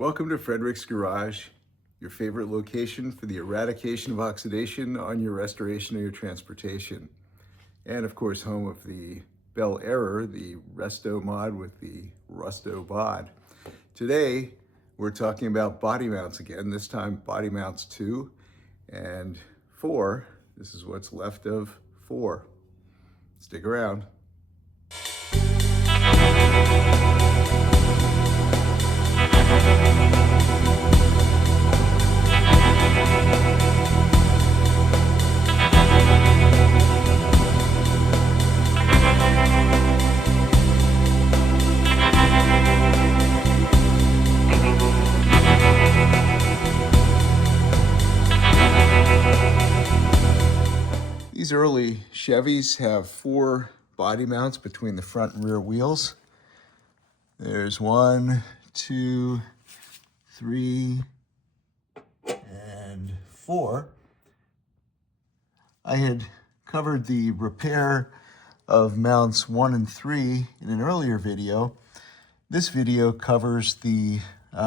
Welcome to Frederick's Garage, your favorite location for the eradication of oxidation on your restoration of your transportation. And of course, home of the Bel Error, the resto mod with the rusto bod. Today, we're talking about body mounts again, this time body mounts 2 and 4. This is what's left of 4. Stick around. These early Chevys have 4 body mounts between the front and rear wheels. There's 1, 2, 3, and 4. I had covered the repair of mounts 1 and 3 in an earlier video. This video covers the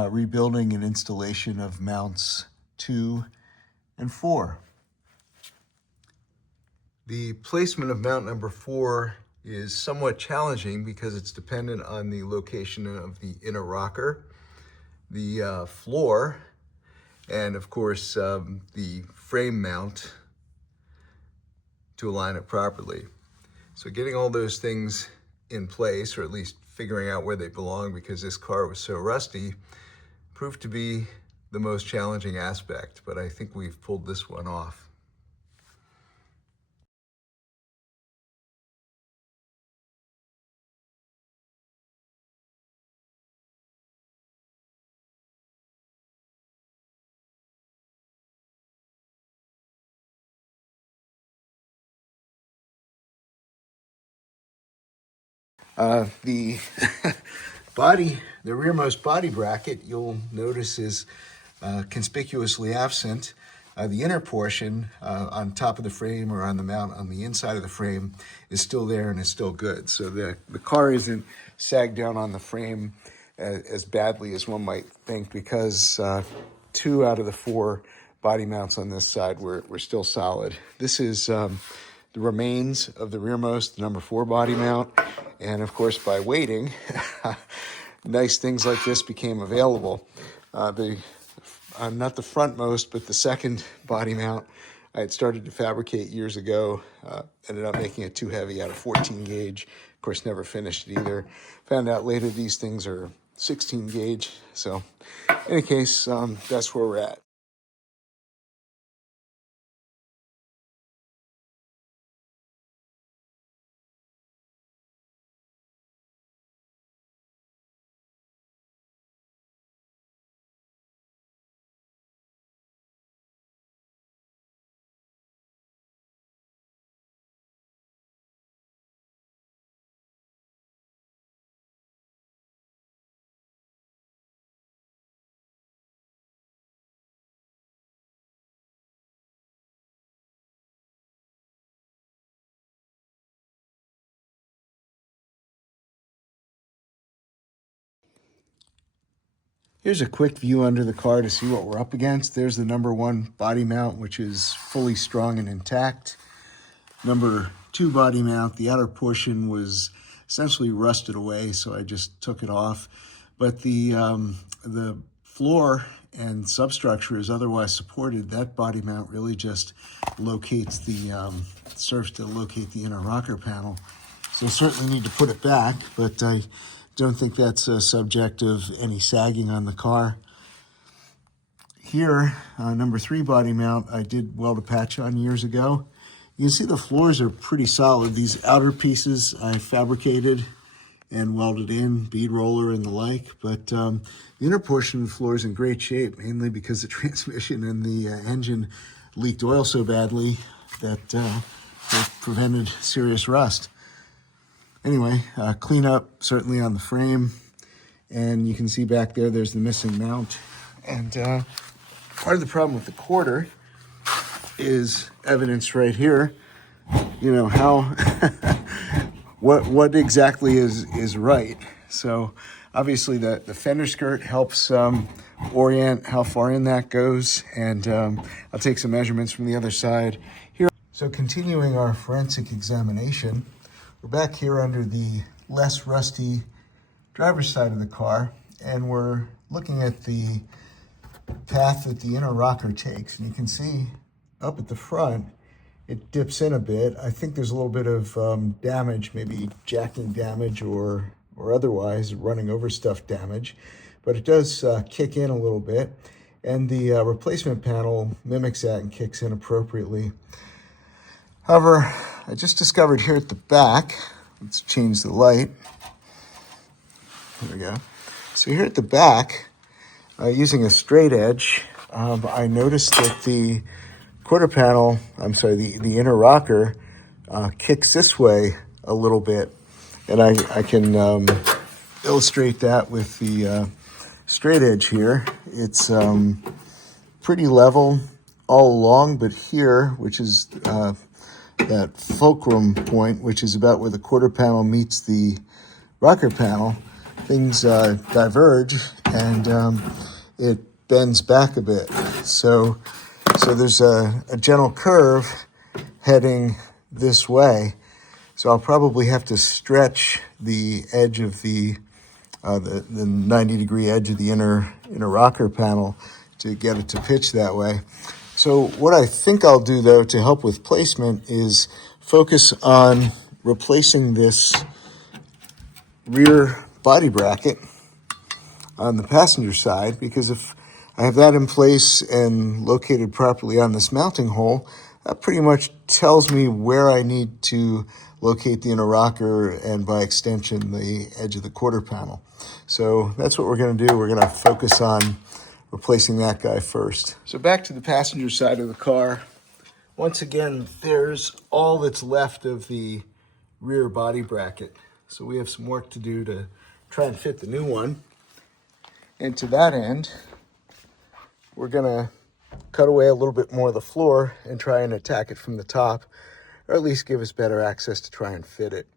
rebuilding and installation of mounts 2 and 4. The placement of mount number 4 is somewhat challenging because it's dependent on the location of the inner rocker, the floor, and of course the frame mount to align it properly. So getting all those things in place, or at least figuring out where they belong because this car was so rusty, proved to be the most challenging aspect, but I think we've pulled this one off. The rearmost body bracket, you'll notice is conspicuously absent. The inner portion on top of the frame or on the mount on the inside of the frame is still there and is still good. So the car isn't sagged down on the frame as badly as one might think, because 2 out of the 4 body mounts on this side were still solid. This is the remains of the rearmost number 4 body mount. And of course, by waiting, nice things like this became available. Not the frontmost, but the second body mount I had started to fabricate years ago. Ended up making it too heavy out of 14 gauge. Of course, never finished it either. Found out later these things are 16 gauge. So in any case, that's where we're at. Here's a quick view under the car to see what we're up against. There's the number 1 body mount, which is fully strong and intact. Number 2 body mount, the outer portion was essentially rusted away, so I just took it off. But the floor and substructure is otherwise supported. That body mount really just locates serves to locate the inner rocker panel. So certainly need to put it back, but I don't think that's a subject of any sagging on the car. Here, number 3 body mount, I did weld a patch on years ago. You can see the floors are pretty solid. These outer pieces I fabricated and welded in, bead roller and the like, but the inner portion of the floor is in great shape, mainly because the transmission and the engine leaked oil so badly that it prevented serious rust. Anyway, clean up certainly on the frame, and you can see back there's the missing mount. And part of the problem with the quarter is evidence right here. You know how what exactly is right. So Obviously, the fender skirt helps orient how far in that goes, and I'll take some measurements from the other side here. So continuing our forensic examination, we're back here under the less rusty driver's side of the car, and we're looking at the path that the inner rocker takes. And you can see up at the front, it dips in a bit. I think there's a little bit of damage, maybe jacking damage or otherwise running over stuff damage, but it does kick in a little bit, and the replacement panel mimics that and kicks in appropriately. However, I just discovered here at the back, let's change the light. There we go. So here at the back, using a straight edge, I noticed that the quarter panel, the inner rocker kicks this way a little bit. And I can illustrate that with the straight edge here. It's pretty level all along, but here, which is that fulcrum point, which is about where the quarter panel meets the rocker panel, things diverge and it bends back a bit. So there's a gentle curve heading this way. So I'll probably have to stretch the edge of the 90-degree edge of the inner rocker panel to get it to pitch that way. So what I think I'll do, though, to help with placement is focus on replacing this rear body bracket on the passenger side, because if I have that in place and located properly on this mounting hole, that pretty much tells me where I need to locate the inner rocker and, by extension, the edge of the quarter panel. So that's what we're going to do. We're going to focus on replacing that guy first. So back to the passenger side of the car. Once again, there's all that's left of the rear body bracket. So we have some work to do to try and fit the new one. And to that end, we're going to cut away a little bit more of the floor and try and attack it from the top, or at least give us better access to try and fit it.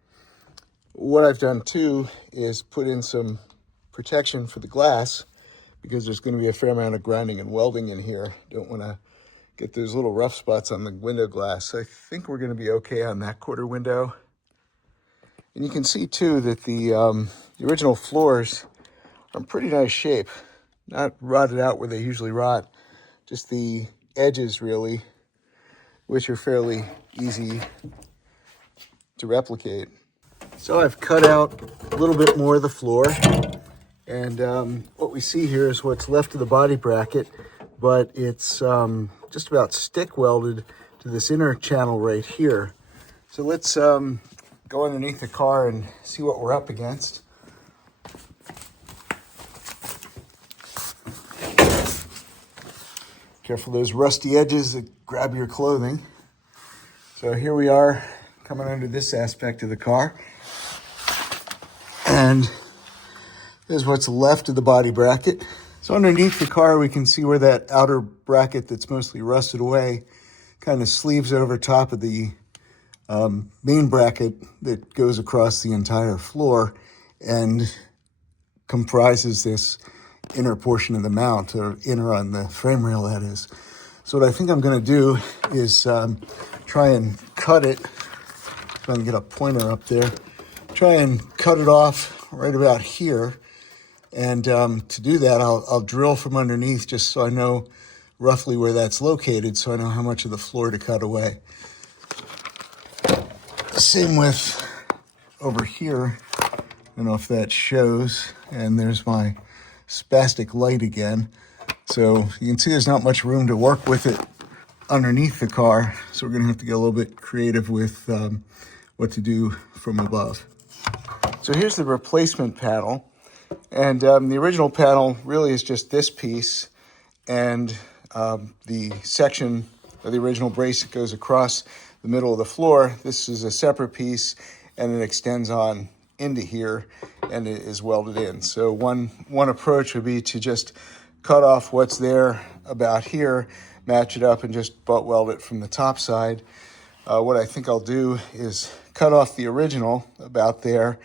What I've done too is put in some protection for the glass, because there's going to be a fair amount of grinding and welding in here. Don't want to get those little rough spots on the window glass. I think we're going to be okay on that quarter window. And you can see too that the original floors are in pretty nice shape. Not rotted out where they usually rot, just the edges really, which are fairly easy to replicate. So I've cut out a little bit more of the floor, and what we see here is what's left of the body bracket, but it's just about stick welded to this inner channel right here. So let's go underneath the car and see what we're up against. Careful those rusty edges that grab your clothing. So here we are coming under this aspect of the car. And there's what's left of the body bracket. So underneath the car, we can see where that outer bracket that's mostly rusted away kind of sleeves over top of the main bracket that goes across the entire floor and comprises this inner portion of the mount, or inner on the frame rail, that is. So what I think I'm going to do is try and cut it. If I can get a pointer up there. Try and cut it off right about here. And to do that, I'll drill from underneath just so I know roughly where that's located, so I know how much of the floor to cut away. Same with over here. I don't know if that shows. And there's my spastic light again. So you can see there's not much room to work with it underneath the car. So we're going to have to get a little bit creative with what to do from above. So here's the replacement panel. And the original panel really is just this piece and the section of the original brace that goes across the middle of the floor. This is a separate piece, and it extends on into here and it is welded in. So one approach would be to just cut off what's there about here, match it up, and just butt weld it from the top side. What I think I'll do is cut off the original about there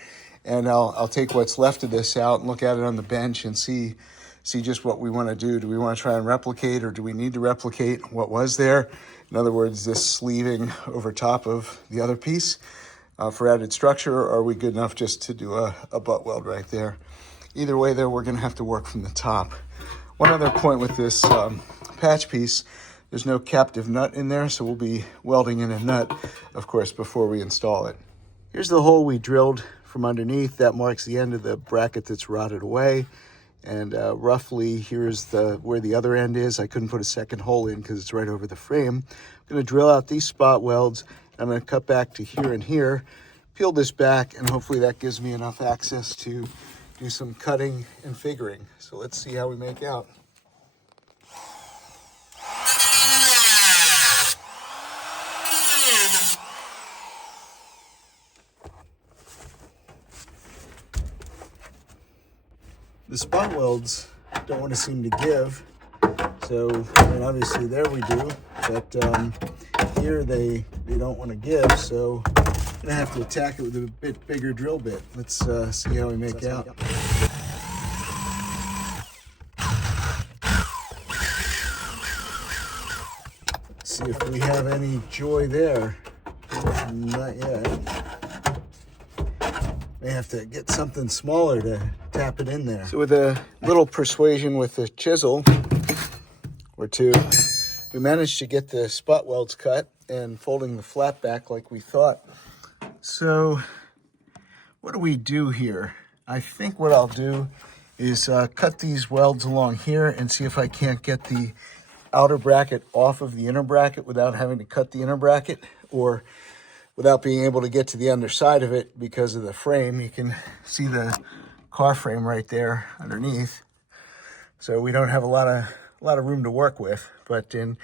and I'll take what's left of this out and look at it on the bench and see just what we want to do. Do we want to try and replicate, or do we need to replicate what was there? In other words, this sleeving over top of the other piece for added structure, or are we good enough just to do a butt weld right there? Either way, though, we're going to have to work from the top. One other point with this patch piece, there's no captive nut in there, so we'll be welding in a nut, of course, before we install it. Here's the hole we drilled from underneath. That marks the end of the bracket that's rotted away. And roughly here's where the other end is. I couldn't put a second hole in because it's right over the frame. I'm going to drill out these spot welds. I'm going to cut back to here and here, peel this back, and hopefully that gives me enough access to do some cutting and figuring. So let's see how we make out. The spot welds don't want to seem to give, so I mean, obviously there we do, but here they don't want to give, so I'm going to have to attack it with a bit bigger drill bit. Let's see how we make out. See if we have any joy there. Not yet. May have to get something smaller to tap it in there. So with a little persuasion with a chisel or two, we managed to get the spot welds cut and folding the flat back like we thought. So what do we do here? I think what I'll do is cut these welds along here and see if I can't get the outer bracket off of the inner bracket without having to cut the inner bracket, or without being able to get to the underside of it because of the frame. You can see the car frame right there underneath. So we don't have a lot of room to work with, but in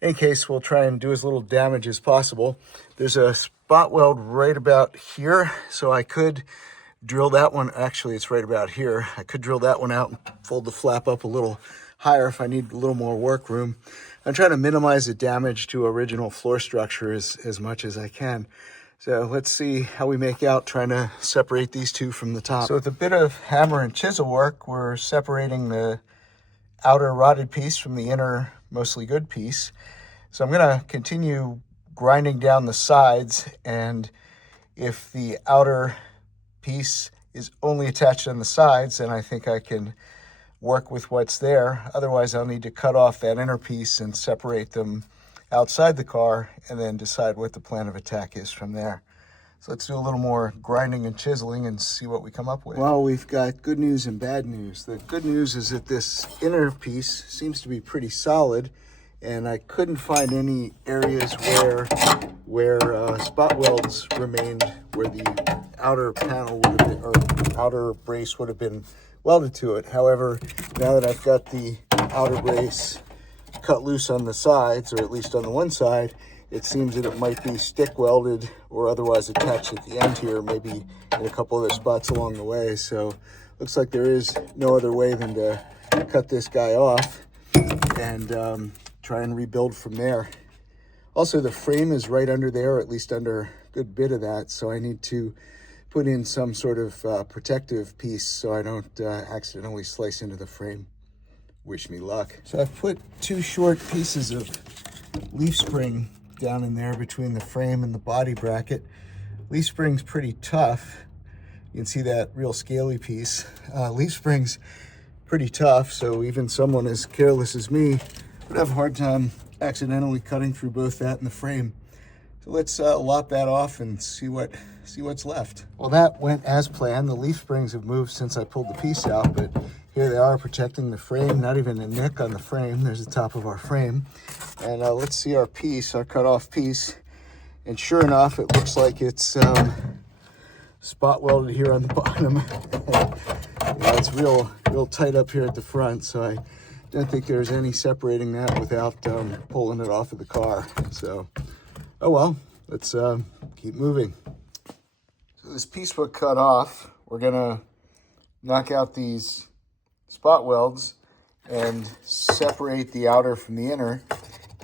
any case, we'll try and do as little damage as possible. There's a spot weld right about here, so I could drill that one. Actually, it's right about here. I could drill that one out and fold the flap up a little higher if I need a little more work room. I'm trying to minimize the damage to original floor structure as much as I can. So let's see how we make out trying to separate these two from the top. So with a bit of hammer and chisel work, we're separating the outer rotted piece from the inner mostly good piece. So I'm going to continue grinding down the sides, and if the outer piece is only attached on the sides, then I think I can work with what's there. Otherwise, I'll need to cut off that inner piece and separate them outside the car and then decide what the plan of attack is from there. So let's do a little more grinding and chiseling and see what we come up with. Well, we've got good news and bad news. The good news is that this inner piece seems to be pretty solid, and I couldn't find any areas where spot welds remained, where the outer panel would have been, or outer brace would have been welded to it. However, now that I've got the outer brace cut loose on the sides, or at least on the one side, it seems that it might be stick welded or otherwise attached at the end here, maybe in a couple other spots along the way. So looks like there is no other way than to cut this guy off and try and rebuild from there. Also, the frame is right under there, or at least under a good bit of that, so I need to put in some sort of protective piece so I don't accidentally slice into the frame. Wish me luck. So I've put two short pieces of leaf spring down in there between the frame and the body bracket. Leaf spring's pretty tough. You can see that real scaly piece. Leaf spring's pretty tough, so even someone as careless as me would have a hard time accidentally cutting through both that and the frame. So let's lop that off and see what's left. Well, that went as planned. The leaf springs have moved since I pulled the piece out, but here they are protecting the frame. Not even a nick on the frame. There's the top of our frame. And let's see our piece, our cut off piece. And sure enough, it looks like it's spot welded here on the bottom. It's real tight up here at the front, so I don't think there's any separating that without pulling it off of the car. So, oh well, let's keep moving. So this piece we cut off, we're gonna knock out these spot welds and separate the outer from the inner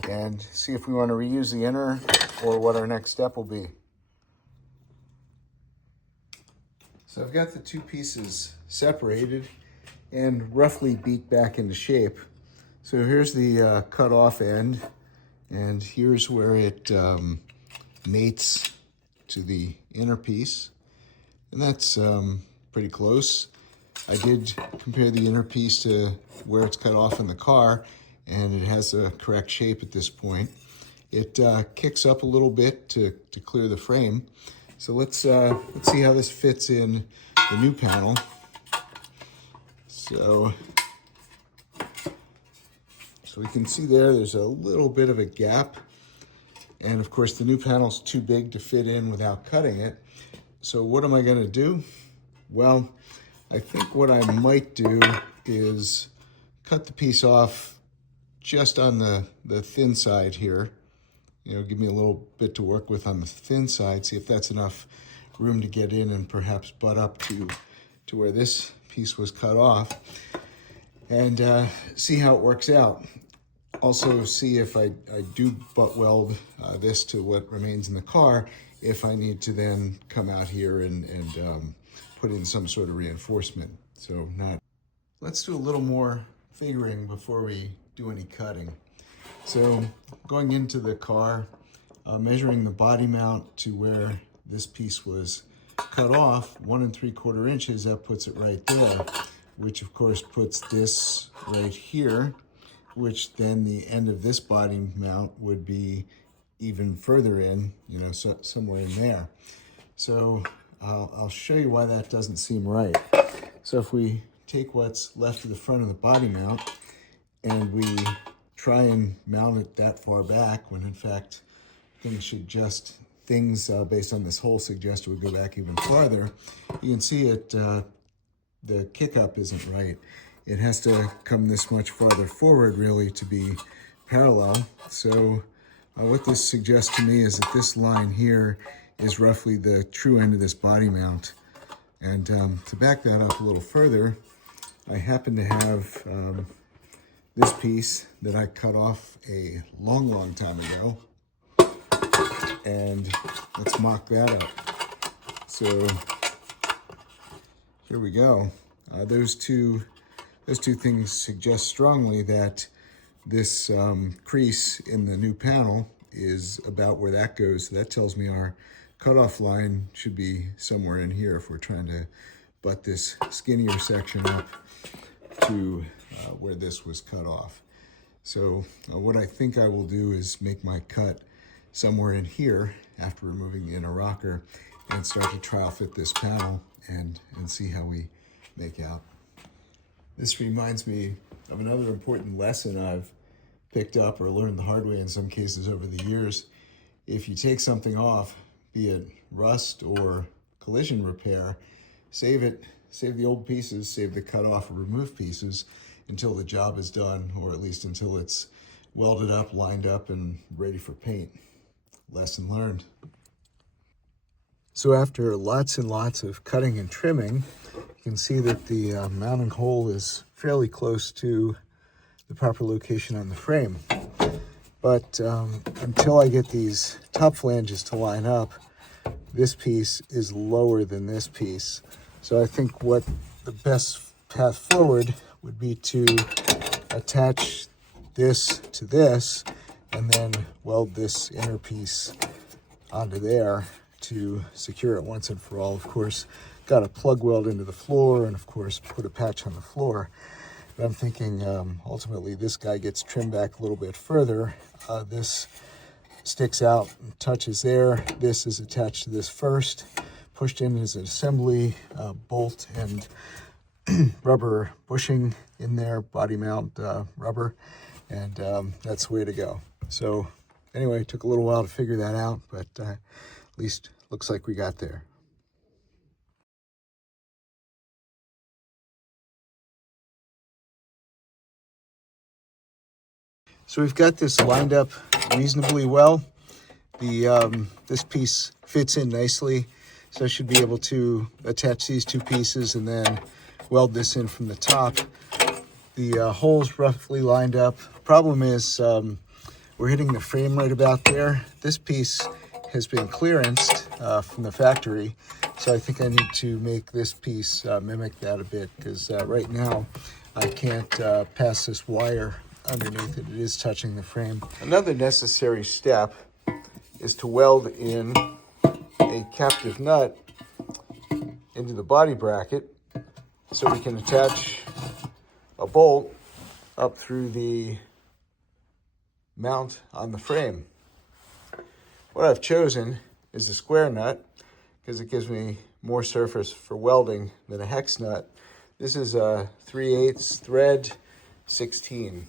and see if we want to reuse the inner or what our next step will be. So I've got the two pieces separated and roughly beat back into shape. So here's the cut off end, and here's where it mates to the inner piece. And that's pretty close. I did compare the inner piece to where it's cut off in the car, and it has the correct shape at this point. It kicks up a little bit to clear the frame. So let's see how this fits in the new panel. So we can see there's a little bit of a gap. And of course the new panel's too big to fit in without cutting it. So what am I gonna do? Well, I think what I might do is cut the piece off just on the thin side here. You know, give me a little bit to work with on the thin side, see if that's enough room to get in and perhaps butt up to where this piece was cut off, and see how it works out. Also see if I do butt weld this to what remains in the car, if I need to then come out here and put in some sort of reinforcement. So let's do a little more figuring before we do any cutting. So going into the car, measuring the body mount to where this piece was cut off, 1 3/4 inches, that puts it right there, which of course puts this right here, which then the end of this body mount would be even further in, you know, so somewhere in there. So I'll show you why that doesn't seem right. So if we take what's left of the front of the body mount and we try and mount it that far back, when in fact things based on this hole suggest it would go back even farther, you can see it, the kick up isn't right. It has to come this much farther forward really to be parallel. So what this suggests to me is that this line here is roughly the true end of this body mount. And to back that up a little further, I happen to have this piece that I cut off a long time ago. And let's mock that up. So here we go. Those two things suggest strongly that this crease in the new panel is about where that goes. So that tells me our cutoff line should be somewhere in here if we're trying to butt this skinnier section up to where this was cut off. So what I think I will do is make my cut somewhere in here after removing the inner rocker and start to trial fit this panel and see how we make out. This reminds me of another important lesson I've picked up or learned the hard way in some cases over the years. If you take something off, be it rust or collision repair, save it, save the old pieces, save the cut off or removed pieces until the job is done, or at least until it's welded up, lined up, and ready for paint. Lesson learned. So after lots and lots of cutting and trimming, you can see that the mounting hole is fairly close to the proper location on the frame. But until I get these top flanges to line up, this piece is lower than this piece. So I think what the best path forward would be to attach this to this and then weld this inner piece onto there to secure it once and for all. Of course, got a plug weld into the floor and of course put a patch on the floor. But I'm thinking ultimately this guy gets trimmed back a little bit further. This sticks out and touches there. This is attached to this first, pushed in as an assembly, bolt and rubber bushing in there, body mount rubber, and that's the way to go. So anyway, it took a little while to figure that out, but at least looks like we got there. So we've got this lined up reasonably well. This piece fits in nicely, so I should be able to attach these two pieces and then weld this in from the top. The holes roughly lined up. Problem is we're hitting the frame right about there. This piece has been clearanced from the factory, So I think I need to make this piece mimic that a bit, because right now I can't pass this wire underneath it. It is touching the frame. Another necessary step is to weld in a captive nut into the body bracket so we can attach a bolt up through the mount on the frame. What I've chosen is a square nut because it gives me more surface for welding than a hex nut. This is a 3/8 thread 16.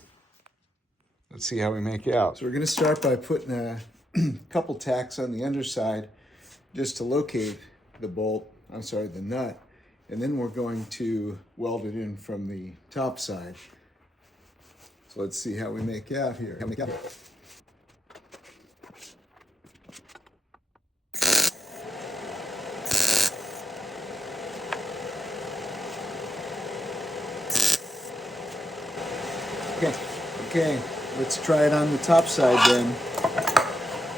Let's see how we make out. So we're going to start by putting a couple tacks on the underside just to locate the the nut, and then we're going to weld it in from the top side. So let's see how we make out here. Okay, let's try it on the top side then.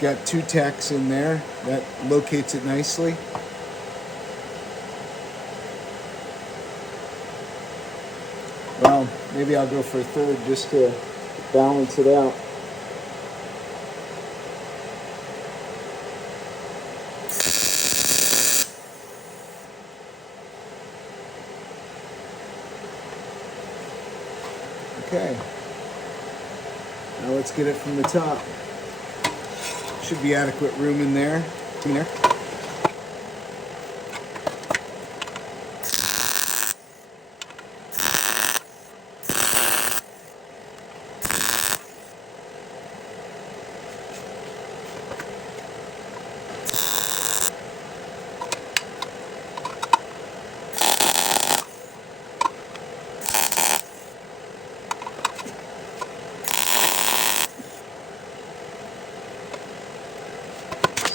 Got 2 tacks in there. That locates it nicely. Well, maybe I'll go for a third just to balance it out. Okay. Now let's get it from the top. Should be adequate room in there.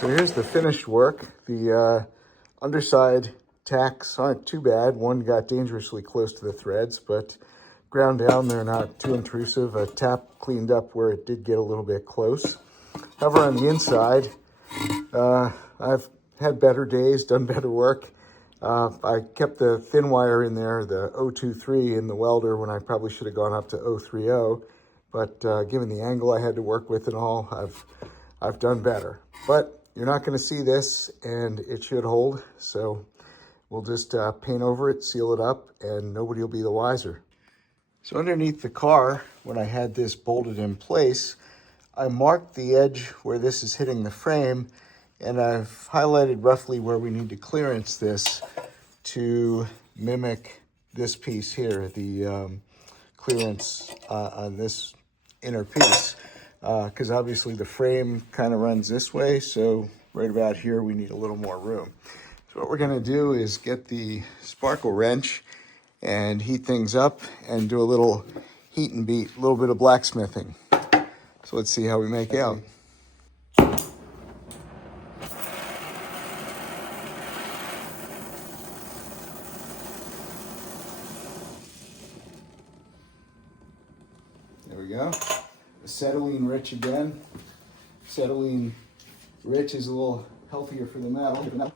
So here's the finished work. The underside tacks aren't too bad. One got dangerously close to the threads, but ground down, they're not too intrusive. A tap cleaned up where it did get a little bit close. However, on the inside, I've had better days, done better work. I kept the thin wire in there, the 023 in the welder, when I probably should have gone up to 030. But given the angle I had to work with and all, I've done better. But you're not going to see this, and it should hold. So we'll just paint over it, seal it up, and nobody will be the wiser. So underneath the car, when I had this bolted in place, I marked the edge where this is hitting the frame, and I've highlighted roughly where we need to clearance this to mimic this piece here, the clearance on this inner piece. Because obviously the frame kind of runs this way, so right about here we need a little more room. So what we're going to do is get the sparkle wrench and heat things up and do a little heat and beat, a little bit of blacksmithing. So let's see how we make out. There we go. Acetylene rich again. Acetylene rich is a little healthier for the metal.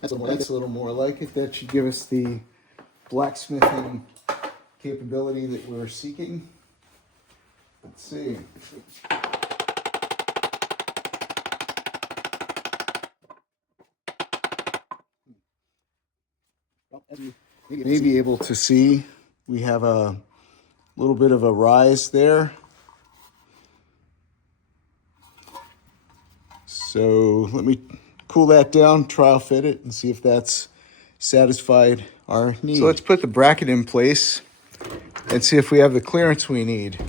That's a little more like it. That should give us the blacksmithing capability that we're seeking. Let's see. You may be able to see we have a little bit of a rise there. So let me cool that down, trial fit it, and see if that's satisfied our need. So let's put the bracket in place and see if we have the clearance we need.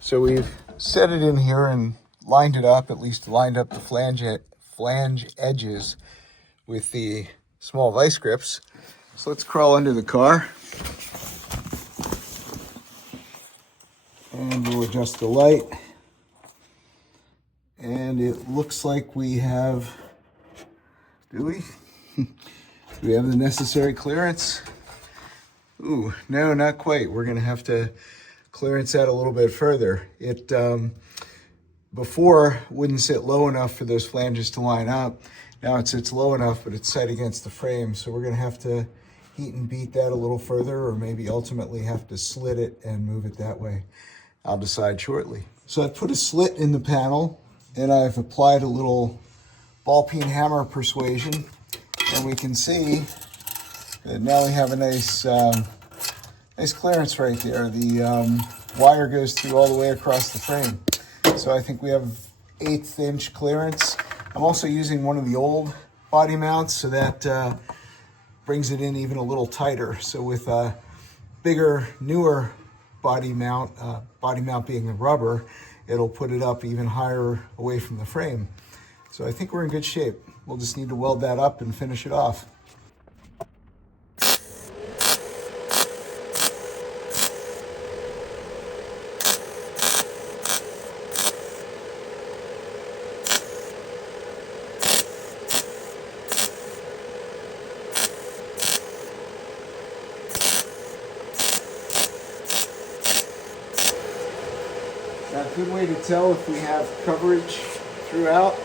So we've set it in here and lined it up, at least lined up the flange edges with the small vice grips. So let's crawl under the car and we'll adjust the light. And it looks like we have, do we? Do we have the necessary clearance? Ooh, no, not quite. We're gonna have to clearance that a little bit further. It before wouldn't sit low enough for those flanges to line up. Now it sits low enough, but it's set against the frame. So we're gonna have to heat and beat that a little further, or maybe ultimately have to slit it and move it that way. I'll decide shortly. So I've put a slit in the panel and I've applied a little ball peen hammer persuasion, and we can see that now we have a nice nice clearance right there. The wire goes through all the way across the frame. So I think we have 1/8 inch clearance. I'm also using one of the old body mounts, so that brings it in even a little tighter. So with a bigger, newer body mount being the rubber, it'll put it up even higher away from the frame. So I think we're in good shape. We'll just need to weld that up and finish it off. Now, a good way to tell if we have coverage throughout,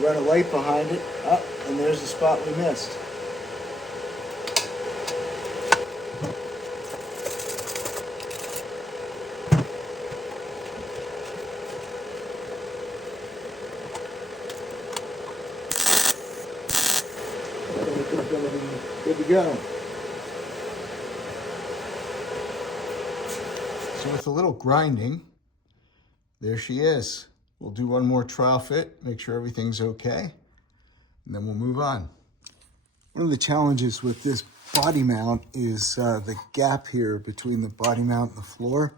run a light behind it, up, and there's the spot we missed. Good to go. So with a little grinding, there she is. We'll do one more trial fit, make sure everything's okay, and then we'll move on. One of the challenges with this body mount is the gap here between the body mount and the floor.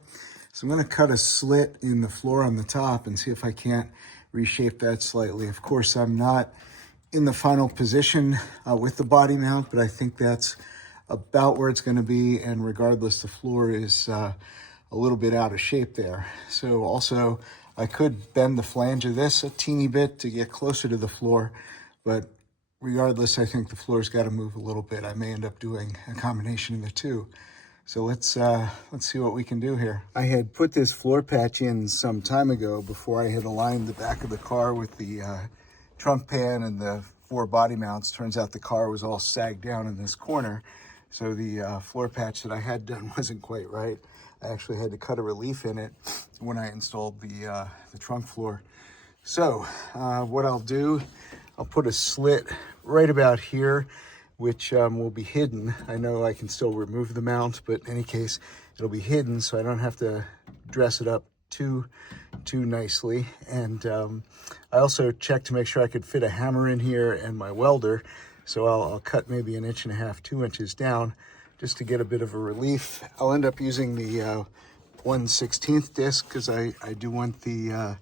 So I'm going to cut a slit in the floor on the top and see if I can't reshape that slightly. Of course, I'm not in the final position with the body mount, but I think that's about where it's going to be, and regardless, the floor is a little bit out of shape there. So also, I could bend the flange of this a teeny bit to get closer to the floor, but regardless, I think the floor's got to move a little bit. I may end up doing a combination of the two. So let's see what we can do here. I had put this floor patch in some time ago before I had aligned the back of the car with the trunk pan and the 4 body mounts. Turns out the car was all sagged down in this corner, so the floor patch that I had done wasn't quite right. I actually had to cut a relief in it when I installed the trunk floor. So what I'll do, I'll put a slit right about here, which will be hidden. I know I can still remove the mount, but in any case, it'll be hidden so I don't have to dress it up too nicely. And I also checked to make sure I could fit a hammer in here and my welder. So I'll cut maybe 1.5 inches, 2 inches down, just to get a bit of a relief. I'll end up using the 1/16 disc because I do want the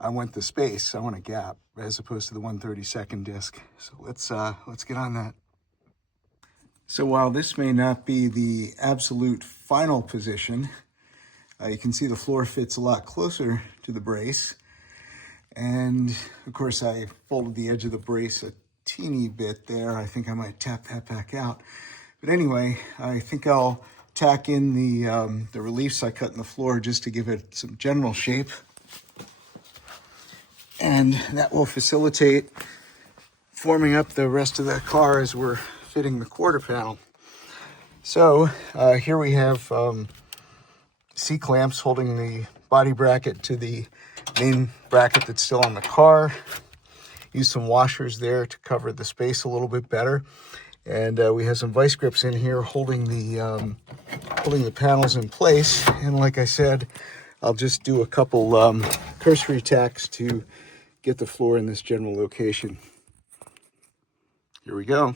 I want the space. I want a gap as opposed to the 1/32 disc. So let's get on that. So while this may not be the absolute final position, you can see the floor fits a lot closer to the brace. And of course, I folded the edge of the brace a teeny bit there. I think I might tap that back out. But anyway, I think I'll tack in the reliefs I cut in the floor just to give it some general shape. And that will facilitate forming up the rest of the car as we're fitting the quarter panel. So here we have C-clamps holding the body bracket to the main bracket that's still on the car. Use some washers there to cover the space a little bit better. And we have some vice grips in here holding the panels in place. And like I said, I'll just do a couple cursory tacks to get the floor in this general location. Here we go.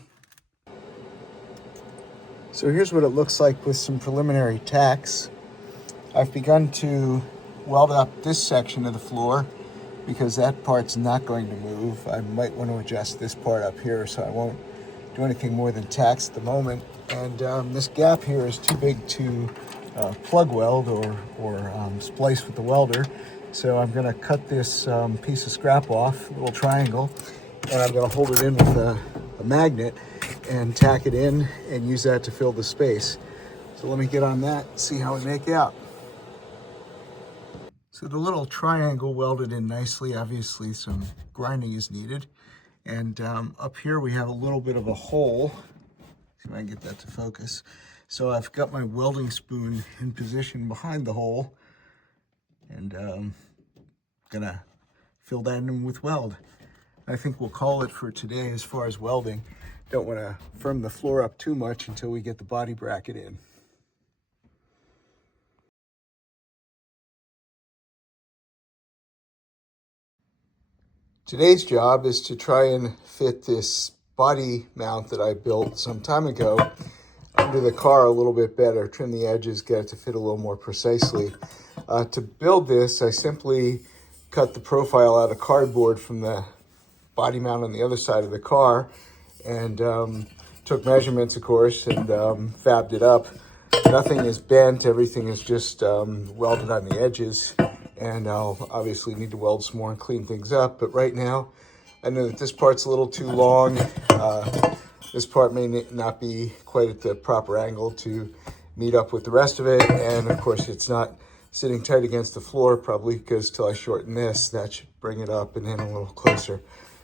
So here's what it looks like with some preliminary tacks. I've begun to weld up this section of the floor because that part's not going to move. I might want to adjust this part up here so I won't do anything more than tacks at the moment. And this gap here is too big to plug weld or splice with the welder. So I'm going to cut this piece of scrap off, a little triangle, and I'm going to hold it in with a magnet and tack it in and use that to fill the space. So let me get on that and see how we make out. So the little triangle welded in nicely. Obviously some grinding is needed. And up here we have a little bit of a hole. See if I can get that to focus. So I've got my welding spoon in position behind the hole, and gonna fill that in with weld. I think we'll call it for today as far as welding. Don't want to firm the floor up too much until we get the body bracket in. Today's job is to try and fit this body mount that I built some time ago under the car a little bit better, trim the edges, get it to fit a little more precisely. To build this, I simply cut the profile out of cardboard from the body mount on the other side of the car and took measurements, of course, and fabbed it up. Nothing is bent, everything is just welded on the edges. And I'll obviously need to weld some more and clean things up. But right now, I know that this part's a little too long. This part may not be quite at the proper angle to meet up with the rest of it. And of course, it's not sitting tight against the floor, probably because till I shorten this, that should bring it up and in a little closer.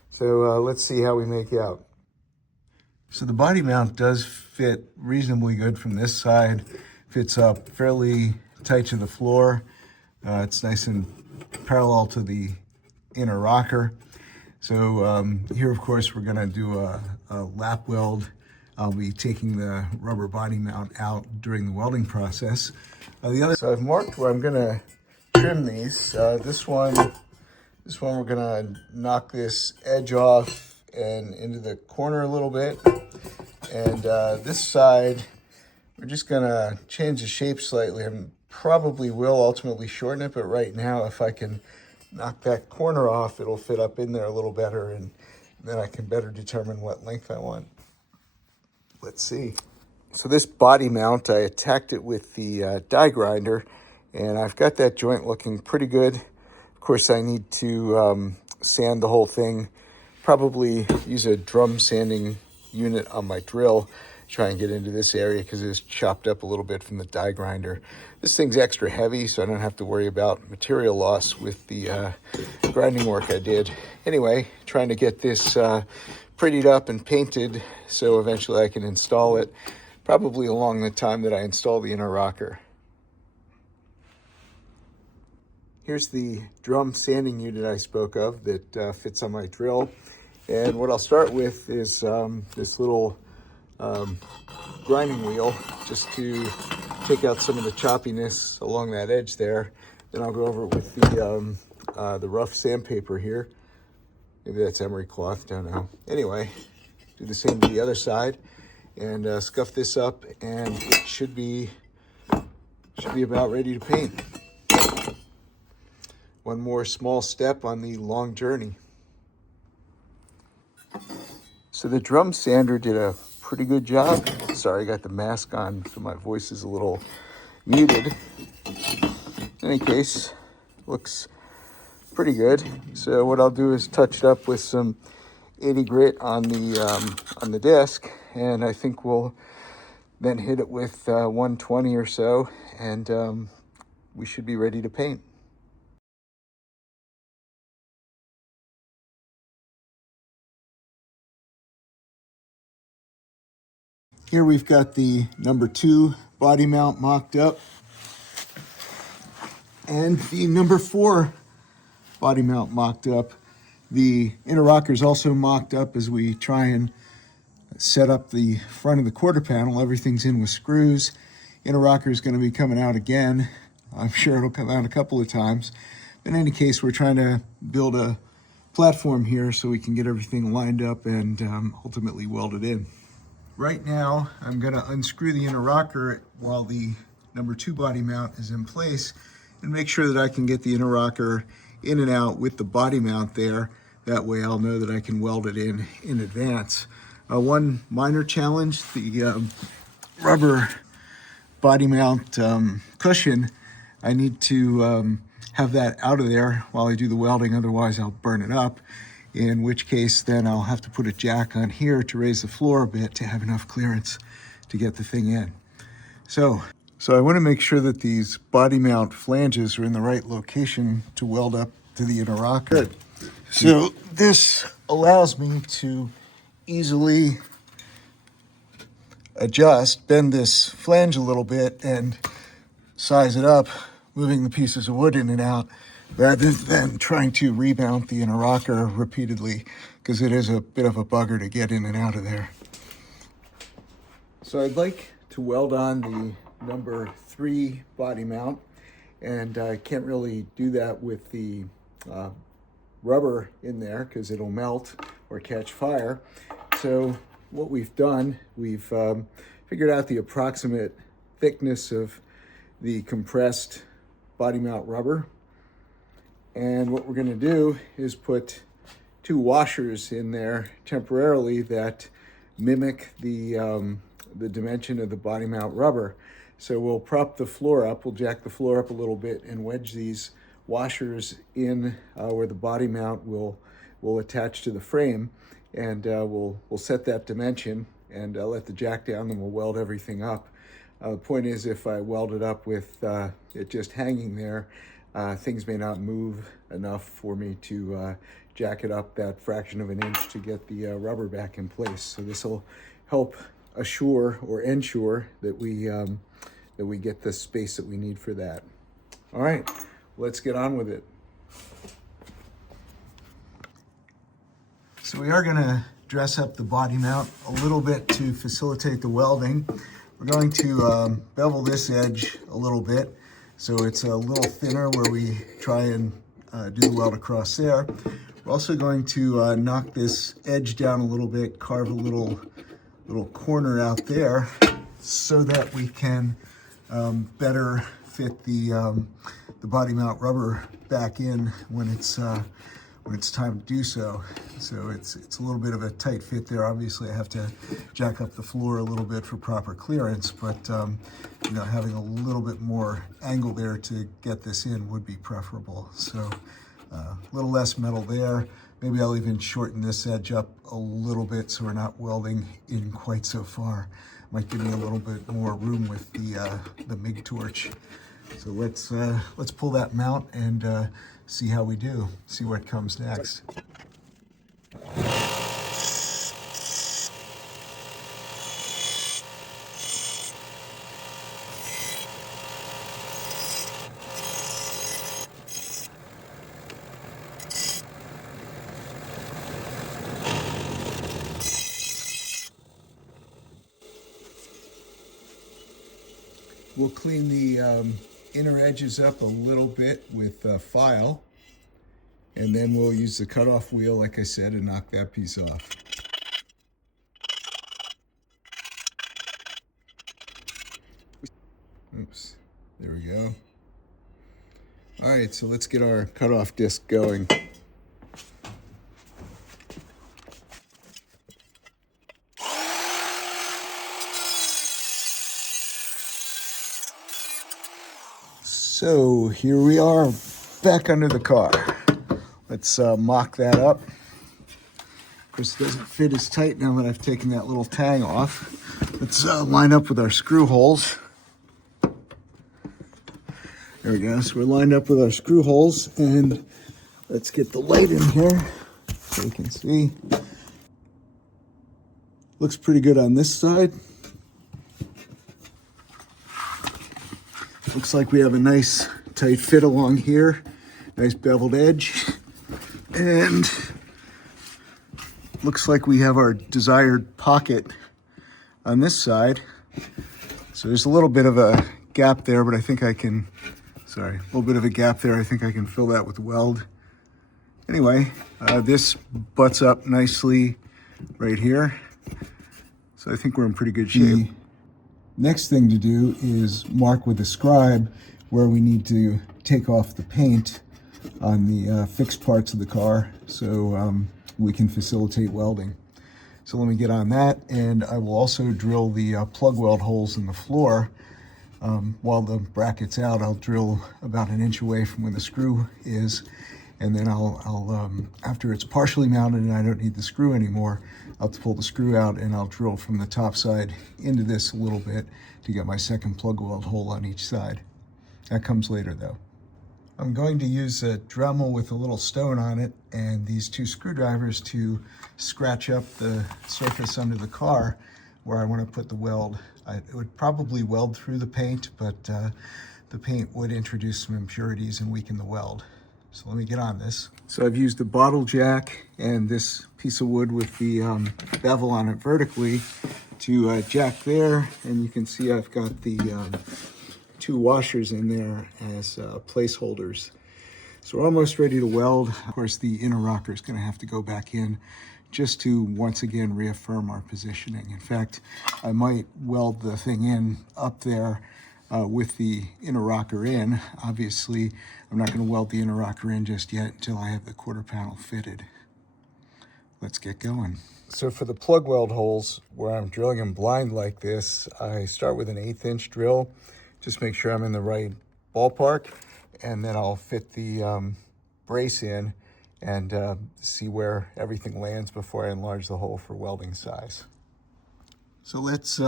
So let's see how we make out. So the body mount does fit reasonably good from this side. Fits up fairly tight to the floor. It's nice and parallel to the inner rocker. So here, of course, we're going to do a lap weld. I'll be taking the rubber body mount out during the welding process. So I've marked where I'm going to trim these. This one we're going to knock this edge off and into the corner a little bit. And this side, we're just going to change the shape slightly. Probably will ultimately shorten it, but right now if I can knock that corner off, it'll fit up in there a little better, and then I can better determine what length I want. Let's see. So this body mount, I attacked it with the die grinder, and I've got that joint looking pretty good. Of course, I need to sand the whole thing, probably use a drum sanding unit on my drill, try and get into this area because it's chopped up a little bit from the die grinder. This thing's extra heavy, so I don't have to worry about material loss with the grinding work I did. Anyway, trying to get this prettied up and painted so eventually I can install it, probably along the time that I install the inner rocker. Here's the drum sanding unit I spoke of that fits on my drill. And what I'll start with is this little grinding wheel, just to take out some of the choppiness along that edge there. Then I'll go over it with the rough sandpaper here. Maybe that's emery cloth, don't know. Anyway, do the same to the other side and scuff this up, and it should be about ready to paint. One more small step on the long journey. So the drum sander did a pretty good job. Sorry, I got the mask on, so my voice is a little muted. In any case, looks pretty good. So what I'll do is touch it up with some 80 grit on the disc, and I think we'll then hit it with 120 or so, and we should be ready to paint. Here we've got the number 2 body mount mocked up and the number 4 body mount mocked up. The inner rocker is also mocked up as we try and set up the front of the quarter panel. Everything's in with screws. Inner rocker is going to be coming out again. I'm sure it'll come out a couple of times. In any case, we're trying to build a platform here so we can get everything lined up and ultimately weld it in. Right now, I'm going to unscrew the inner rocker while the number 2 body mount is in place and make sure that I can get the inner rocker in and out with the body mount there. That way I'll know that I can weld it in advance. One minor challenge, the rubber body mount cushion, I need to have that out of there while I do the welding, otherwise I'll burn it up. In which case, then I'll have to put a jack on here to raise the floor a bit to have enough clearance to get the thing in. So I want to make sure that these body mount flanges are in the right location to weld up to the inner rocker. So this allows me to easily bend this flange a little bit and size it up, moving the pieces of wood in and out, rather than trying to remount the inner rocker repeatedly, because it is a bit of a bugger to get in and out of there. So I'd like to weld on the number 3 body mount, and I can't really do that with the rubber in there because it'll melt or catch fire. So what we've done, we've figured out the approximate thickness of the compressed body mount rubber. And what we're going to do is put 2 washers in there temporarily that mimic the dimension of the body mount rubber. So we'll prop the floor up, we'll jack the floor up a little bit and wedge these washers in where the body mount will attach to the frame, and we'll set that dimension and let the jack down, and we'll weld everything up. The point is, if I weld it up with it just hanging there, things may not move enough for me to jack it up that fraction of an inch to get the rubber back in place. So this will help assure or ensure that we get the space that we need for that. All right, let's get on with it. So we are going to dress up the body mount a little bit to facilitate the welding. We're going to bevel this edge a little bit so it's a little thinner where we try and do the weld across there. We're also going to knock this edge down a little bit, carve a little corner out there so that we can better fit the body mount rubber back in when it's time to do so. So it's a little bit of a tight fit there. Obviously, I have to jack up the floor a little bit for proper clearance, but you know, having a little bit more angle there to get this in would be preferable. So a little less metal there. Maybe I'll even shorten this edge up a little bit so we're not welding in quite so far. Might give me a little bit more room with the MIG torch. So let's pull that mount and see how we do, see what comes next. We'll clean the inner edges up a little bit with a file, and then we'll use the cutoff wheel, like I said, and knock that piece off. Oops, there we go. All right, so let's get our cutoff disc going. So here we are back under the car. Let's mock that up. Of course, it doesn't fit as tight now that I've taken that little tang off. Let's line up with our screw holes. There we go. So we're lined up with our screw holes, and let's get the light in here so you can see. Looks pretty good on this side. Looks like we have a nice tight fit along here, nice beveled edge, and looks like we have our desired pocket on this side. So there's a little bit of a gap there, but I think I can, a little bit of a gap there. I think I can fill that with weld. Anyway, this butts up nicely right here. So I think we're in pretty good shape. Next thing to do is mark with a scribe where we need to take off the paint on the fixed parts of the car so we can facilitate welding. So let me get on that, and I will also drill the plug weld holes in the floor. While the bracket's out, I'll drill about an inch away from where the screw is, And then after it's partially mounted and I don't need the screw anymore, I'll pull the screw out and I'll drill from the top side into this a little bit to get my second plug weld hole on each side. That comes later though. I'm going to use a Dremel with a little stone on it and these two screwdrivers to scratch up the surface under the car where I want to put the weld. It would probably weld through the paint, but the paint would introduce some impurities and weaken the weld. So let me get on this. So I've used the bottle jack and this piece of wood with the bevel on it vertically to jack there, and you can see I've got the two washers in there as placeholders. So we're almost ready to weld. Of course, the inner rocker is going to have to go back in just to once again reaffirm our positioning. In fact, I might weld the thing in up there with the inner rocker in. Obviously, I'm not going to weld the inner rocker in just yet until I have the quarter panel fitted. Let's get going. So for the plug weld holes where I'm drilling them blind like this, I start with an 1/8 inch drill. Just make sure I'm in the right ballpark, and then I'll fit the brace in and see where everything lands before I enlarge the hole for welding size. So let's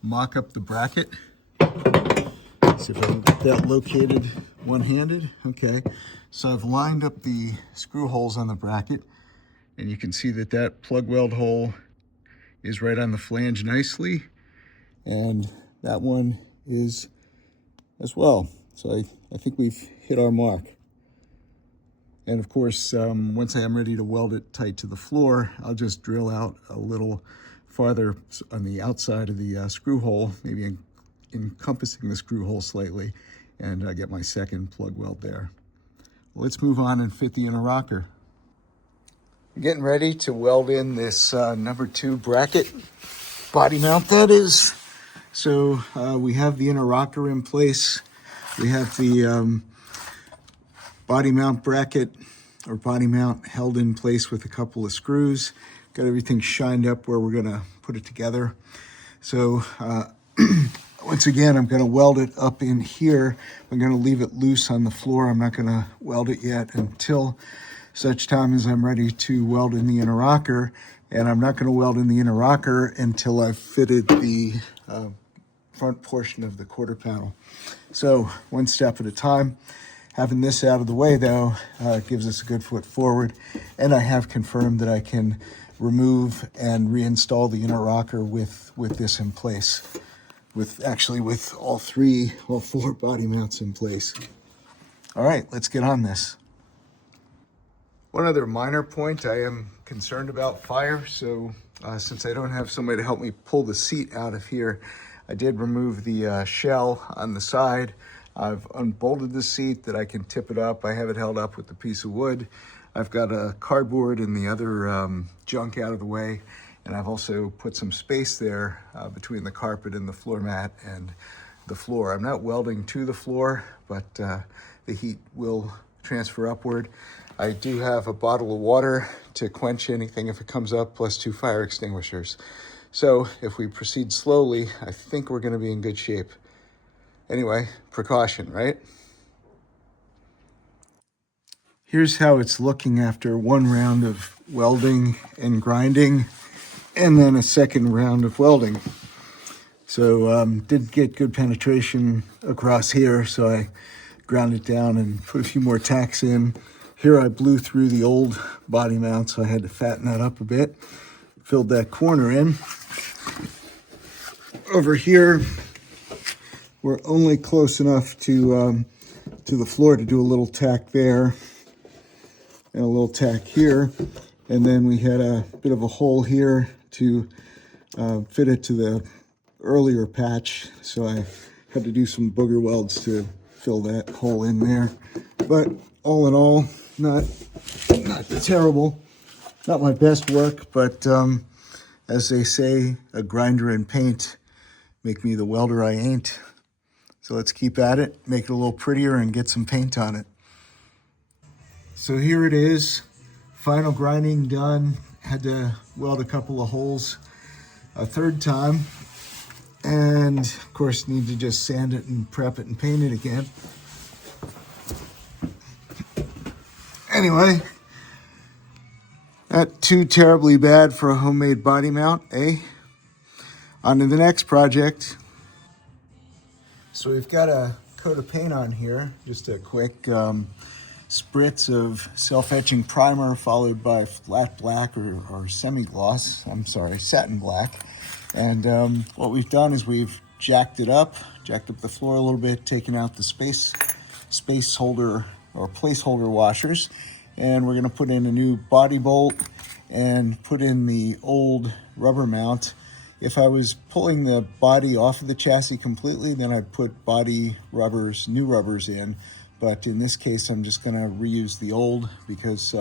mock up the bracket. See if I can get that located one-handed. Okay, so I've lined up the screw holes on the bracket, and you can see that that plug weld hole is right on the flange nicely, and that one is as well. So I think we've hit our mark. And of course, once I am ready to weld it tight to the floor, I'll just drill out a little farther on the outside of the screw hole, maybe encompassing the screw hole slightly, and get my second plug weld there. Well, let's move on and fit the inner rocker. I'm getting ready to weld in this number 2 bracket, body mount that is. So we have the inner rocker in place. We have the body mount bracket or body mount held in place with a couple of screws. Got everything shined up where we're gonna put it together. So once again, I'm gonna weld it up in here. I'm gonna leave it loose on the floor. I'm not gonna weld it yet until such time as I'm ready to weld in the inner rocker. And I'm not gonna weld in the inner rocker until I've fitted the front portion of the quarter panel. So one step at a time. Having this out of the way though, gives us a good foot forward. And I have confirmed that I can remove and reinstall the inner rocker with this in place. With all 4 body mounts in place. All right, let's get on this. One other minor point, I am concerned about fire. So since I don't have somebody to help me pull the seat out of here, I did remove the shell on the side. I've unbolted the seat that I can tip it up. I have it held up with a piece of wood. I've got a cardboard and the other junk out of the way. And I've also put some space there between the carpet and the floor mat and the floor. I'm not welding to the floor, but the heat will transfer upward. I do have a bottle of water to quench anything if it comes up, plus 2 fire extinguishers. So if we proceed slowly, I think we're going to be in good shape. Anyway, precaution, right? Here's how it's looking after 1 round of welding and grinding, and then a second round of welding. So did get good penetration across here, so I ground it down and put a few more tacks in. Here I blew through the old body mount, so I had to fatten that up a bit. Filled that corner in. Over here, we're only close enough to the floor to do a little tack there and a little tack here. And then we had a bit of a hole here to fit it to the earlier patch. So I had to do some booger welds to fill that hole in there. But all in all, not terrible. Not my best work, but as they say, a grinder and paint make me the welder I ain't. So let's keep at it, make it a little prettier and get some paint on it. So here it is, final grinding done. Had to weld a couple of holes a third time. And of course need to just sand it and prep it and paint it again. Anyway, not too terribly bad for a homemade body mount, eh? On to the next project. So we've got a coat of paint on here, just a quick spritz of self-etching primer followed by flat black or semi-gloss, I'm sorry, satin black. And what we've done is we've jacked up the floor a little bit, taken out the space holder or placeholder washers, and we're gonna put in a new body bolt and put in the old rubber mount. If I was pulling the body off of the chassis completely, then I'd put body rubbers, new rubbers in. But in this case, I'm just gonna reuse the old because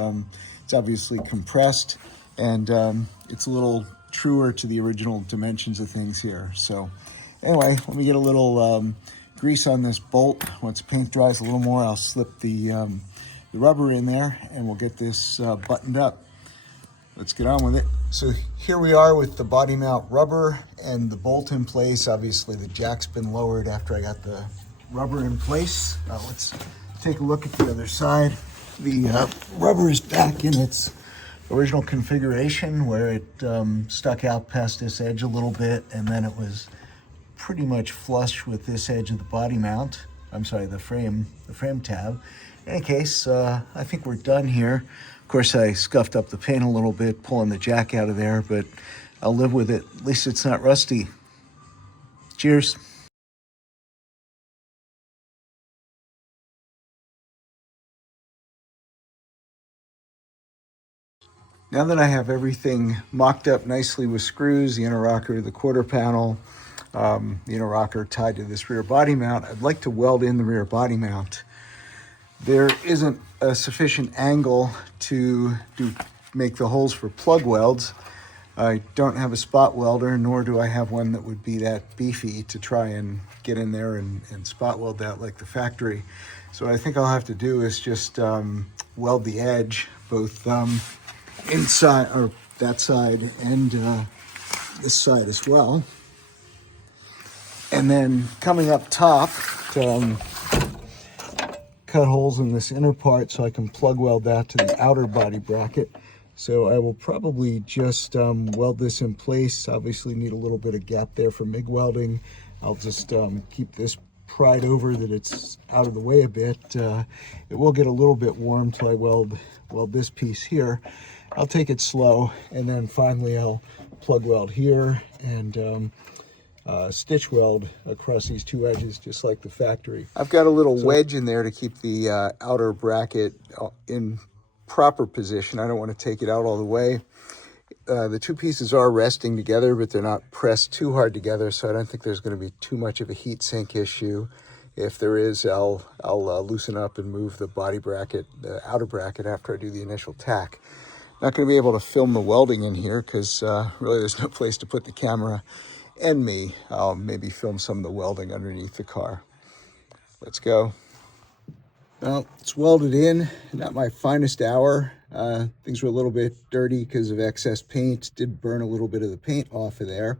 it's obviously compressed and it's a little truer to the original dimensions of things here. So anyway, let me get a little grease on this bolt. Once the paint dries a little more, I'll slip the rubber in there and we'll get this buttoned up. Let's get on with it. So here we are with the body mount rubber and the bolt in place. Obviously the jack's been lowered after I got the rubber in place. Let's take a look at the other side. The rubber is back in its original configuration where it stuck out past this edge a little bit, and then it was pretty much flush with this edge of the body mount. I'm sorry, the frame tab. In any case, I think we're done here. Of course, I scuffed up the paint a little bit, pulling the jack out of there, but I'll live with it. At least it's not rusty. Cheers. Now that I have everything mocked up nicely with screws, the inner rocker, the quarter panel, the inner rocker tied to this rear body mount, I'd like to weld in the rear body mount. There isn't a sufficient angle to make the holes for plug welds. I don't have a spot welder, nor do I have one that would be that beefy to try and get in there and spot weld that like the factory. So what I think I'll have to do is just weld the edge, both inside, or that side, and this side as well. And then coming up top, cut holes in this inner part so I can plug weld that to the outer body bracket. So I will probably just weld this in place. Obviously need a little bit of gap there for MIG welding. I'll just keep this pried over that it's out of the way a bit. It will get a little bit warm till I weld this piece here. I'll take it slow, and then finally I'll plug weld here and stitch weld across these two edges just like the factory. I've got a little wedge in there to keep the outer bracket in proper position. I don't want to take it out all the way. The two pieces are resting together, but they're not pressed too hard together, so I don't think there's going to be too much of a heat sink issue. If there is, I'll loosen up and move the body bracket, the outer bracket, after I do the initial tack. Not going to be able to film the welding in here because really there's no place to put the camera and me. I'll maybe film some of the welding underneath the car. Let's go. Well, it's welded in, not my finest hour. Things were a little bit dirty because of excess paint. Did burn a little bit of the paint off of there.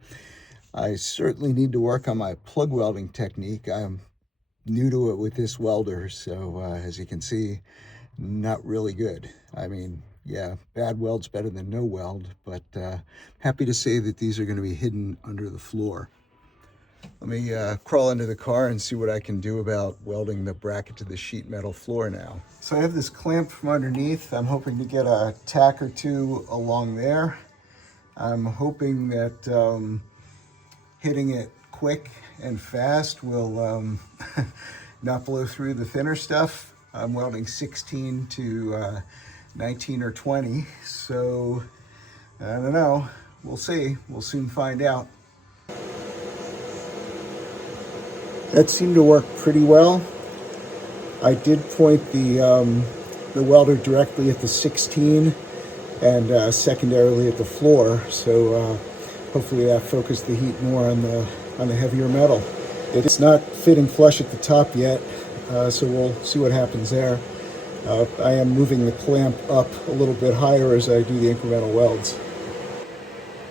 I certainly need to work on my plug welding technique. I'm new to it with this welder, so as you can see, not really good. I mean, yeah, bad weld's better than no weld, but happy to say that these are going to be hidden under the floor. Let me crawl into the car and see what I can do about welding the bracket to the sheet metal floor now. So I have this clamp from underneath. I'm hoping to get a tack or two along there. I'm hoping that hitting it quick and fast will not blow through the thinner stuff. I'm welding 16 to 19 or 20, so I don't know. We'll see. We'll soon find out. That seemed to work pretty well. I did point the welder directly at the 16 and secondarily at the floor, so hopefully that focused the heat more on the heavier metal. It's not fitting flush at the top yet, so we'll see what happens there. I am moving the clamp up a little bit higher as I do the incremental welds.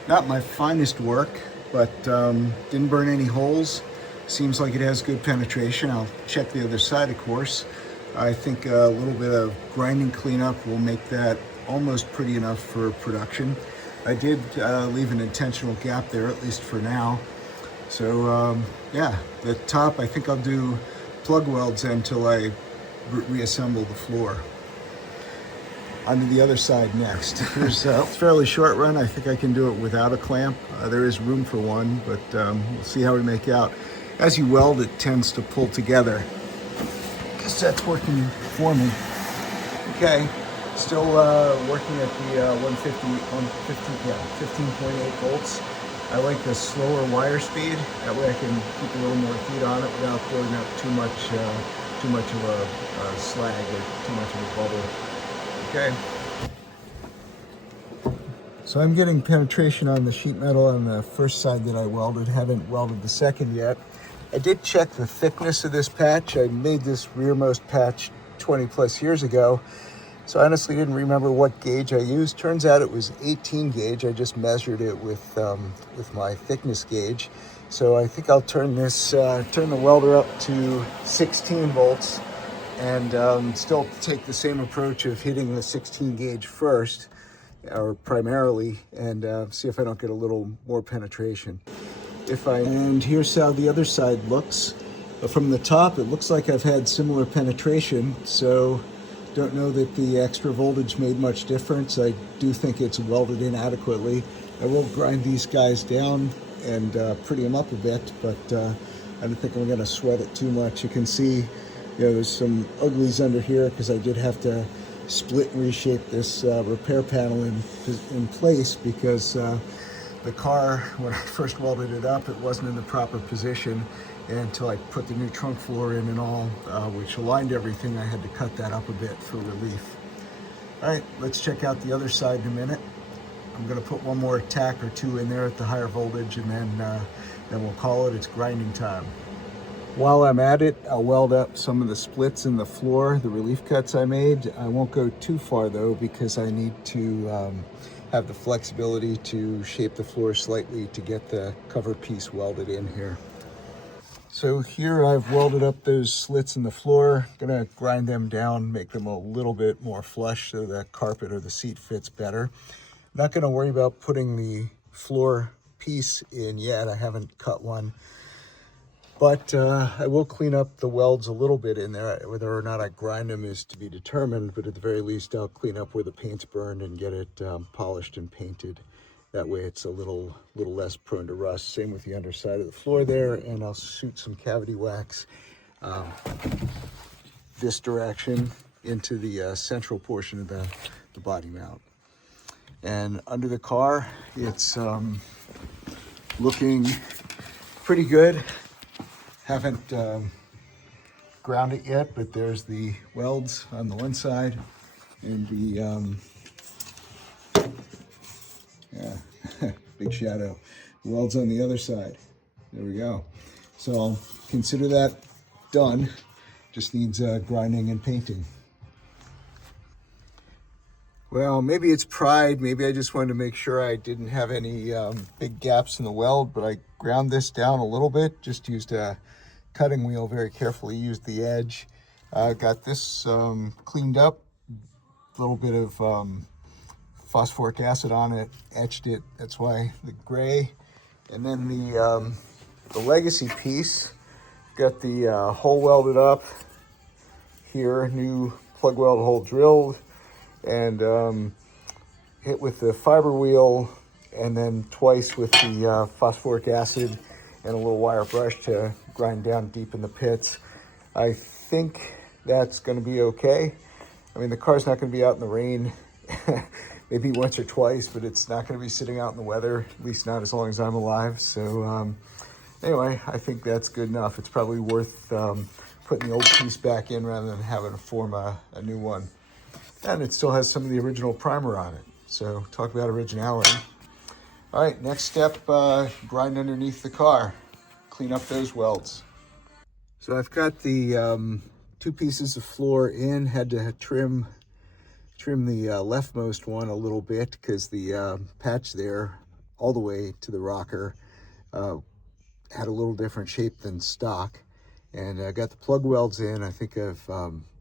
Not my finest work, but didn't burn any holes. Seems like it has good penetration. I'll check the other side, of course. I think a little bit of grinding cleanup will make that almost pretty enough for production. I did leave an intentional gap there, at least for now. So yeah, the top, I think I'll do plug welds until I reassemble the floor. Onto the other side next. Here's a fairly short run. I think I can do it without a clamp. There is room for one, but we'll see how we make out. As you weld, it tends to pull together. I guess that's working for me. Okay, still working at the 15.8 volts. I like the slower wire speed. That way I can keep a little more heat on it without building up too much of a slag or too much of a bubble. Okay. So I'm getting penetration on the sheet metal on the first side that I welded. Haven't welded the second yet. I did check the thickness of this patch. I made this rearmost patch 20 plus years ago. So I honestly didn't remember what gauge I used. Turns out it was 18 gauge. I just measured it with my thickness gauge. So I think I'll turn the welder up to 16 volts and still take the same approach of hitting the 16 gauge first, or primarily, and see if I don't get a little more penetration. And here's how the other side looks. From the top, it looks like I've had similar penetration, so don't know that the extra voltage made much difference. I do think it's welded in adequately. I will grind these guys down and pretty them up a bit, but I don't think I'm going to sweat it too much. You can see, there's some uglies under here because I did have to split and reshape this repair panel in place because the car, when I first welded it up, it wasn't in the proper position until I put the new trunk floor in and all, which aligned everything. I had to cut that up a bit for relief. All right, let's check out the other side in a minute. I'm going to put one more tack or two in there at the higher voltage, and then we'll call it. It's grinding time. While I'm at it, I'll weld up some of the splits in the floor, the relief cuts I made. I won't go too far though, because I need to have the flexibility to shape the floor slightly to get the cover piece welded in here. So here I've welded up those slits in the floor. Gonna grind them down, make them a little bit more flush so the carpet or the seat fits better. Not gonna worry about putting the floor piece in yet. I haven't cut one. But I will clean up the welds a little bit in there. Whether or not I grind them is to be determined, but at the very least I'll clean up where the paint's burned and get it polished and painted. That way it's a little less prone to rust. Same with the underside of the floor there, and I'll shoot some cavity wax this direction into the central portion of the body mount. And under the car, it's looking pretty good. Haven't ground it yet, but there's the welds on the one side and the big shadow welds on the other side. There we go. So I'll consider that done. Just needs grinding and painting. Well, maybe it's pride. Maybe I just wanted to make sure I didn't have any big gaps in the weld, but I ground this down a little bit. Just used a cutting wheel very carefully, used the edge. Got this cleaned up, a little bit of phosphoric acid on it, etched it. That's why the gray. And then the legacy piece, got the hole welded up here, new plug weld hole drilled, and hit with the fiber wheel, and then twice with the phosphoric acid and a little wire brush to grind down deep in the pits. I think that's going to be okay. I mean, the car's not going to be out in the rain maybe once or twice, but it's not going to be sitting out in the weather, at least not as long as I'm alive. So anyway, I think that's good enough. It's probably worth putting the old piece back in rather than having to form a new one. And it still has some of the original primer on it. So talk about originality. All right, next step, grind underneath the car, clean up those welds. So I've got the two pieces of floor in, had to trim the leftmost one a little bit because the patch there all the way to the rocker had a little different shape than stock. And I got the plug welds in. I think I've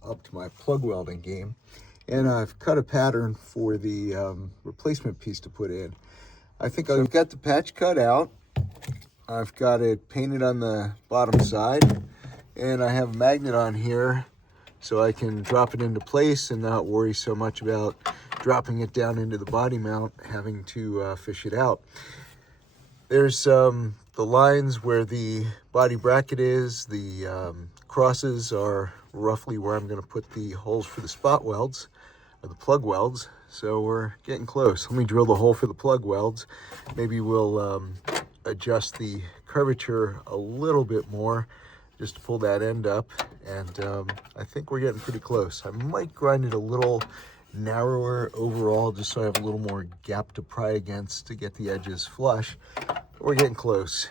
upped my plug welding game. And I've cut a pattern for the replacement piece to put in. I think I've got the patch cut out. I've got it painted on the bottom side. And I have a magnet on here so I can drop it into place and not worry so much about dropping it down into the body mount, having to fish it out. There's the lines where the body bracket is. The crosses are roughly where I'm going to put the holes for the spot welds, or the plug welds. So we're getting close. Let me drill the hole for the plug welds. Maybe we'll adjust the curvature a little bit more just to pull that end up. And I think we're getting pretty close. I might grind it a little narrower overall just so I have a little more gap to pry against to get the edges flush. We're getting close.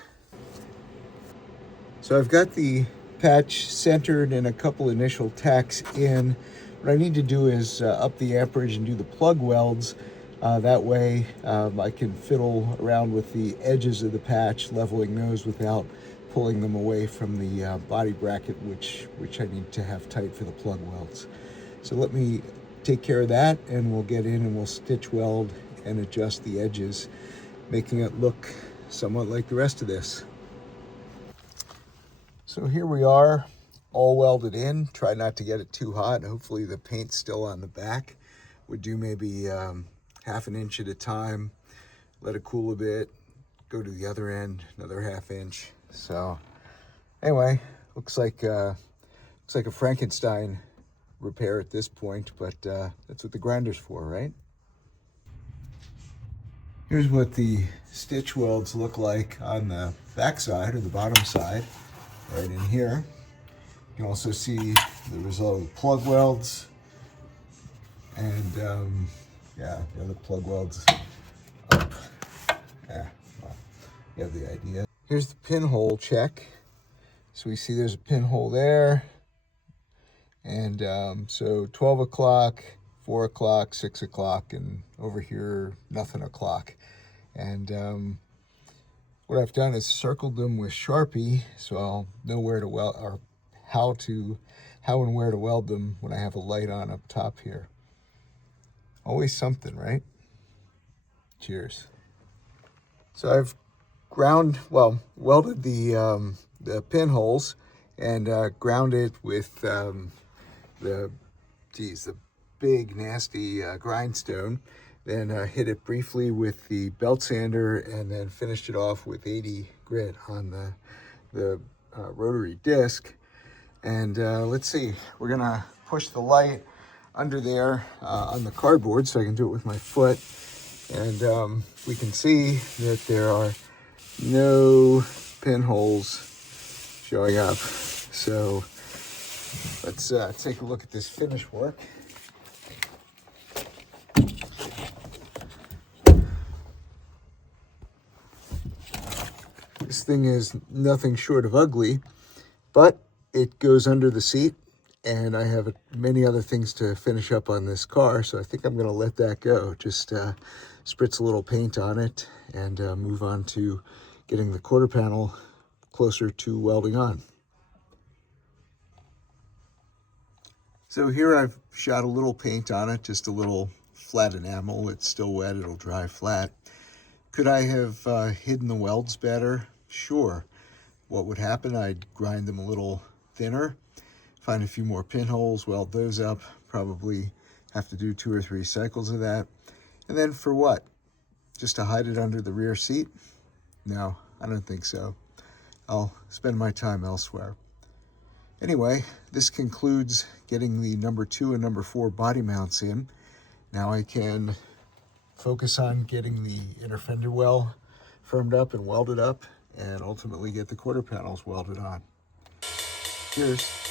So I've got the patch centered and a couple initial tacks in. What I need to do is up the amperage and do the plug welds. That way I can fiddle around with the edges of the patch, leveling those without pulling them away from the body bracket, which I need to have tight for the plug welds. So let me take care of that, and we'll get in and we'll stitch weld and adjust the edges, making it look somewhat like the rest of this. So here we are, all welded in. Try not to get it too hot. Hopefully the paint's still on the back. Would do maybe half an inch at a time, let it cool a bit, go to the other end, another half inch. So anyway, looks like a Frankenstein repair at this point, but that's what the grinder's for, right? Here's what the stitch welds look like on the back side or the bottom side, right in here. You can also see the result of the plug welds, and yeah, the other plug welds up. Yeah, well, you have the idea. Here's the pinhole check. So we see there's a pinhole there. And so 12 o'clock, 4 o'clock, 6 o'clock, and over here, nothing o'clock. And what I've done is circled them with Sharpie, so I'll know where to weld, or how and where to weld them when I have a light on up top here. Always something, right? Cheers. So I've welded the pinholes and ground it with the big nasty grindstone. Then hit it briefly with the belt sander and then finished it off with 80 grit on the rotary disc. And let's see, we're gonna push the light under there on the cardboard so I can do it with my foot. And we can see that there are no pinholes showing up. So let's take a look at this finish work. This thing is nothing short of ugly, but it goes under the seat, and I have many other things to finish up on this car, so I think I'm going to let that go. Just spritz a little paint on it and move on to getting the quarter panel closer to welding on. So here I've shot a little paint on it, just a little flat enamel. It's still wet, it'll dry flat. Could I have hidden the welds better? Sure. What would happen? I'd grind them a little thinner, find a few more pinholes, weld those up, probably have to do 2 or 3 cycles of that. And then for what? Just to hide it under the rear seat? No, I don't think so. I'll spend my time elsewhere. Anyway, this concludes getting the number 2 and number 4 body mounts in. Now I can focus on getting the inner fender well firmed up and welded up, and ultimately get the quarter panels welded on. Cheers.